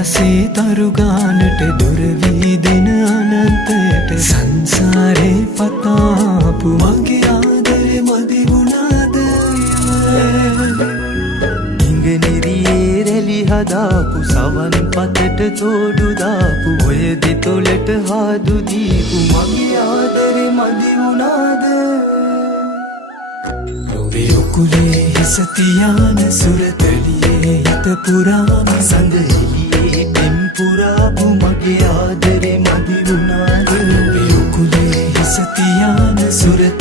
මනසේ තරුගානට දුරවී දෙන අනන්තයට සංසාරේ පතාපු මගේ ආදරේ මදි වුණාද ඉංගනිරියේ රැලි හදාපු සවන් පතට තෝඩු දාපු ඔය දෙතොලට හාදු දීපු මගේ ආදරේ මදි වුණාද ඔබේ ඔකුලේ හිස තියාන සුරතලියේ හිත පුරාම සඳ එළියේ පෙම් පුරාපු මගේ ආදරේ මදි වුණාද ඔබේ ඔකුලේ හිස තියාන සුරතලියේ